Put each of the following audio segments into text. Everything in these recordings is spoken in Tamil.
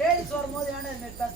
லேடிஸ் வரும்போது ஏன்னா பேசுறேன்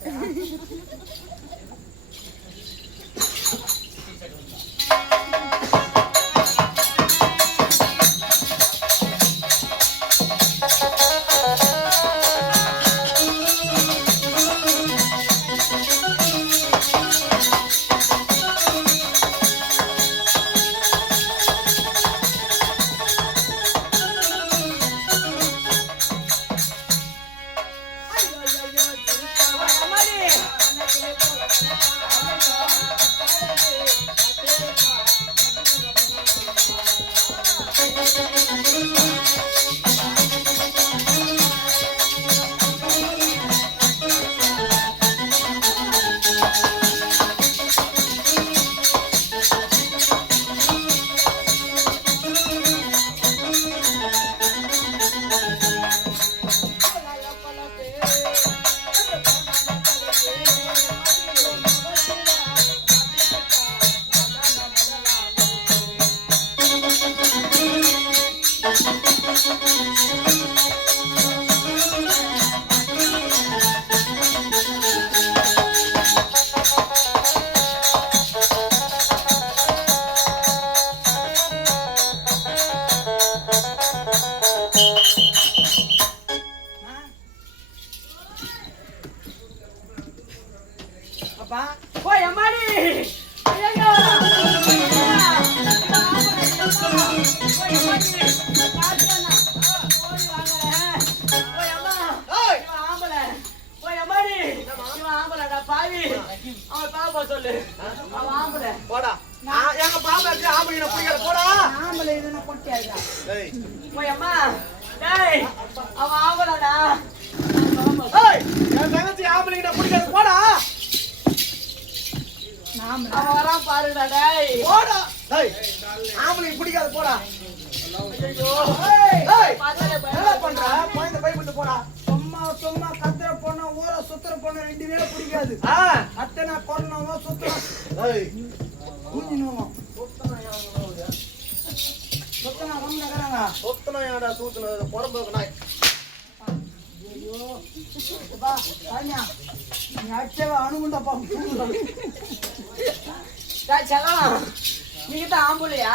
நீங்க தான் ஆம்பளையா?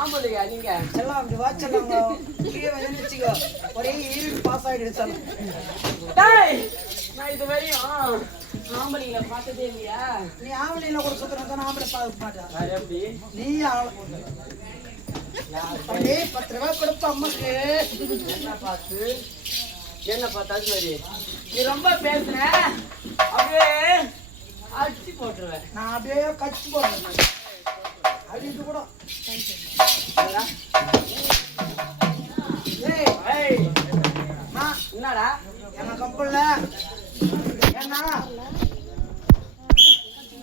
ஆம்பளையா நீங்க? செல்லம் அப்படி வா செல்லம். வச்சுக்கோ ஒரே ஈரிட்டு பாஸ் ஆயிடுச்சு. நான் இது வரையும் ஆம்பளைங்களை பார்த்ததே இல்லையா? நீ ஆம்பளைல கூட சுத்தம் ஆம்பளை பார்க்க மாட்டேன். எப்படி நீ ஆம்பளை 10 ரூபாய் கொடுப்ப அம்மாக்கு. என்ன பார்த்தா சரி நீ ரொம்ப பேசுற அப்படியே அடிச்சு போட்டுருவேன். நான் அப்படியே கச்சி போடுறேன். அடிச்சு கூட என்னடா எங்க கம்பெனில ஏன்னா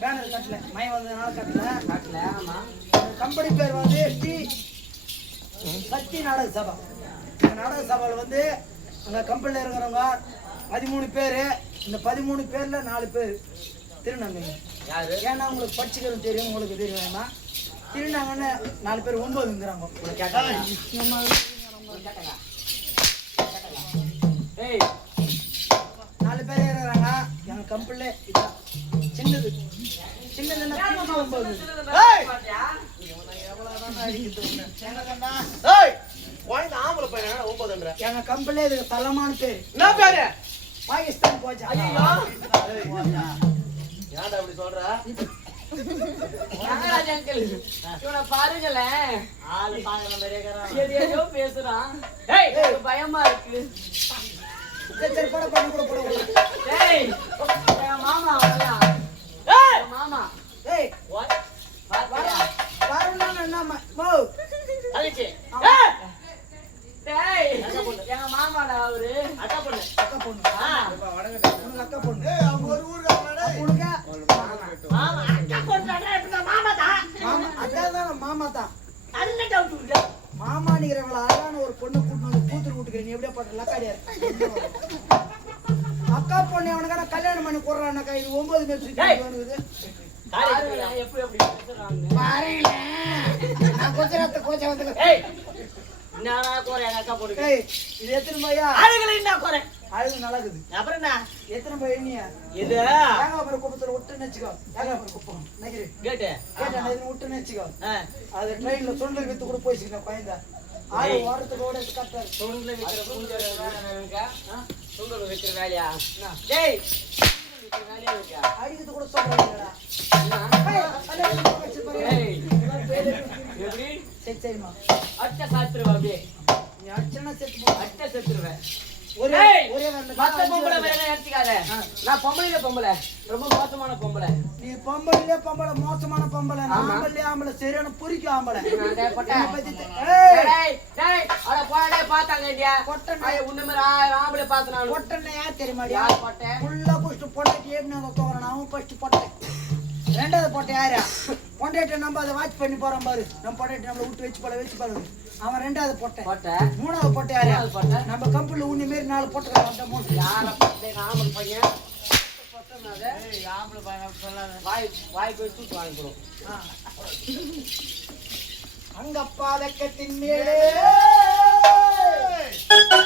பேனர் கட்டல மை வந்ததுனால கட்டல. ஆமா கம்பெனி பேர் வந்து ஸ்ரீ சக்தி நாடக சபா. நாடக சபாவில் வந்து அங்கே கம்பெனியில் இருக்கிறவங்க 13 பேர். இந்த 13 பேர்ல 4 பேர் திருநங்கை. ஏன்னா உங்களுக்கு படிச்சுக்கிறது தெரியும், உங்களுக்கு தெரியும். திருநாங்கன்னு 4 பேர் 9ங்கிறாங்க. ஏய் 4 பேர் இருக்கிறாங்க எங்க கம்பெனில. இதான் சின்னது சின்னதுன்னா 9. எங்க கம்பெனில இதுக்கு தலமான பேரு. என்ன பேரு? பாகிஸ்தான் போச்சா? ஏன்டா அப்படி சொல்ற? நாகராஜ் அங்கிள் இவனை பாருங்களேன். ஆளு பாங்கல மாதிரியே ஏதோ பேசுறான். ஏய் பயமா இருக்கு. சரி போட போட. ஏய் மாமா வரலாம். ஏய் மாமா. ஏய் வாட்? வரணும் என்னமா? மோ அடிச்சு. ஏய் எங்க மாமாடா அவரு. அக்கா பொண்ணு. வடகட்ட உனக்கு அக்கா பொண்ணு. அவங்க ஒரு ஊர்காரடா. உனக்கு மாமா அக்கா பொண்ணுடா. இப்ப மாமா தான். மாமா அதான் மாமா தான். அண்ணன் டவுட் இல்ல. மாமா நீங்கறவள அழகான ஒரு பொண்ணு கூட்டிட்டு கூத்துரு கூட்டுக்க. நீ எப்படியே பண்ற லக்காடியா? அக்கா பொண்ணு அவனுக்கு கல்யாணம் பண்ணி போடுறானக்கா. இது 9 பேர் சுத்தி வந்துது. எப்படி எப்படி பேசுறாங்க பாருங்களேன் நான் குஜராத் கோச்சை வந்து ஏய் நானா கோரை எங்க அக்கா போடுங்க ஏய் இது எத்தனை பையா ஆளுகளை என்ன கோரை அழுது நடக்குது அப்புறம் என்ன எத்தனை பையா நீ இது தேங்காய் குப்பத்துல விட்டுன்னு வச்சுக்கோ தேங்காய் குப்பம் நெகிரி கேட்டு கேட்டா விட்டுன்னு வச்சுக்கோ அது ட்ரெயின்ல சுண்டல் வித்து கூட போயிச்சுக்கணும் பயந்தா ஆளு ஓரத்துக்கோட கட்டாரு சுண்டல விக்கிற பூஞ்சை சுண்டல விக்கிற வேலையா டேய் விக்கிற வேலையா இருக்கா அடிக்கிறது கூட சொல்றாங்கடா ஏய் எப்படி சரி சரிமா அட்டை சாத்துருவா அப்படியே நீ அடிச்சனா செத்து போ அட்டை செத்துருவேன் ஒரே ஒரே மத்த பொம்பளை வேற எடுத்துக்காத நான் பொம்பளை ரொம்ப மோசமான பொம்பளை நீ பொம்பளையிலே பொம்பளை மோசமான பொம்பளை ஆம்பளை ஆம்பளை சரியான பொறிக்க ஆம்பளை அட போடே பாத்தாங்க இந்தியா கொட்டை உன்ன மாதிரி ஆம்பளை பார்த்தனா கொட்டனை யார் தெரியுமாடியா கொட்டை ஃபுல்லா புஷ்டு பொண்டாட்டி ஏறினாங்க தோறணும் அவன் ஃபர்ஸ்ட் பொட்டை ரெண்டாவது பொட்டை யாரா பொண்டாட்டி நம்ம அதை வாட்ச் பண்ணி போறோம் பாரு நம்ம பொண்டாட்டி நம்மளை விட்டு வச்சு பாரு அவன் ரெண்டாவது பொட்டை மூணாவது பொட்டை யாரா நம்ம கம்பெனில உன்ன மாரி 4 பொட்டை வந்த மூணு யார பொட்டை ஆம்பளை பையன் பொட்டனாதே ஏய் ஆம்பளை பையன் சொல்லாத வாய் போய் தூக்கு வாங்கி போறோம் அங்க பாதக்கத்தின் மேலே